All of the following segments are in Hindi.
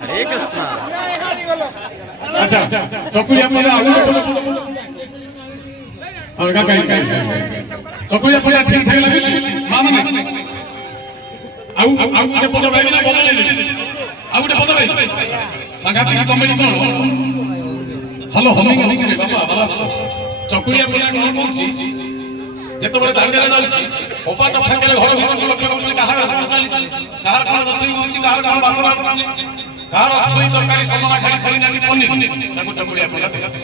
हरे कृष्णा। अच्छा चकुरिया पड़ा और का कहीं चकुरिया पड़ा ठीक ठाक लगे मामा ने आउ आउ के पद भाई ना बदले दे आउ के पद भाई संगाती कमेटी कोन हेलो हमिंग हमिंग रे बाबा बाबा चकुरिया पड़ा कोन कोनची जेतबेले दांडेला जाउची ओपाट फाकेले घर भीतर लक्ष्य करछि काहा चालिछि काहा कोन रसोई होछि काहा कोन बासना होछि काहा रसोई तरकारी सजना खाली पड़ी नाटी पन्नी ताको चकुरिया पड़ा देखते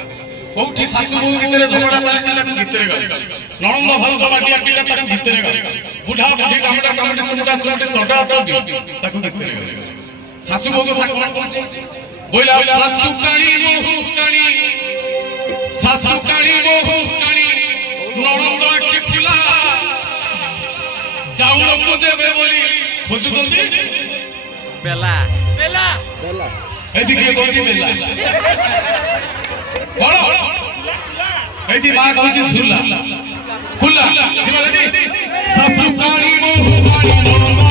कोठी सासु बोहू भितरे झगड़ा चालिछि ताको भितरे गले नणंद भाऊ बाटिया पिटा ताको भितरे गले बुढ़ा बुढ़ी कामटा कामटी चुमटा चुमटी तडा तडी ताको भितरे गले सासु बोहू कथा कोन कोनछि बोला सासु काणी बोहू काणी सासु काणी बोहू काणी नणंद आखि फुला जाउर को देबे बोली खोजुतंती बेला बेला बेला एदिके कोची बेला बोलो एदी मां कोची झूला खुला जिमा रेडी सासु काणी बोहू काणी नणंद